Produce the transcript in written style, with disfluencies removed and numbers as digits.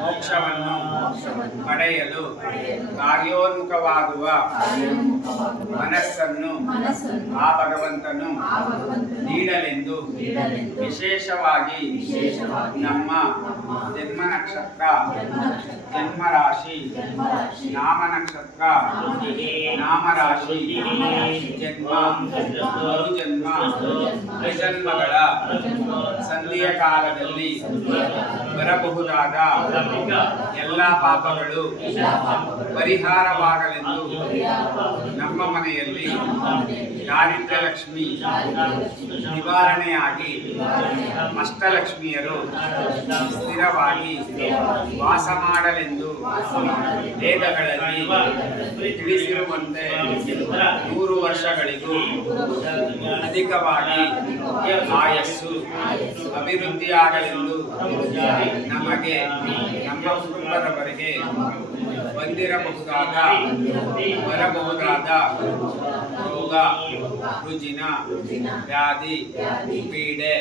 ಮೋಕ್ಷವನ್ನು ಪಡೆಯಲು ಕಾರ್ಯೋನ್ಮುಖವಾಗುವ ಮನಸ್ಸನ್ನು ಆ ಭಗವಂತನು ನೀಡಲೆಂದು ವಿಶೇಷವಾಗಿ ನಮ್ಮ ಜನ್ಮ ನಕ್ಷತ್ರ, ಜನ್ಮರಾಶಿ, ನಾಮ ನಕ್ಷತ್ರ, ನಾಮರಾಶಿ, ಜನ್ಮ, ಮರುಜನ್ಮ, ವಿಜನ್ಮಗಳ ಸಂಧಿಯ ಕಾಲದಲ್ಲಿ ಬರಬಹುದಾದ ಎಲ್ಲ ಪಾಪಗಳು ಪರಿಹಾರವಾಗಲೆಂದು ನಮ್ಮ ಮನೆಯಲ್ಲಿ ದಾರಿದ್ರ್ಯ ಲಕ್ಷ್ಮಿ ನಿವಾರಣೆಯಾಗಿ ಅಷ್ಟಲಕ್ಷ್ಮಿಯರು ಸ್ಥಿರವಾಗಿ ವಾಸ ಮಾಡಲೆಂದು ವೇದಗಳಲ್ಲಿ ತಿಳಿಸಿರುವಂತೆ 100 ವರ್ಷಗಳಿಗೂ ಅಧಿಕವಾಗಿ ಆಯಸ್ಸು ಅಭಿವೃದ್ಧಿಯಾಗಲೆಂದು ನಮಗೆ ನಮ್ಮ ಕುಟುಂಬದವರಿಗೆ ಬಂದಿರಬಹುದಾದ ಬರಬಹುದಾದ ರೋಗ ರುಜಿನ ವ್ಯಾಧಿ ಪೀಡೆ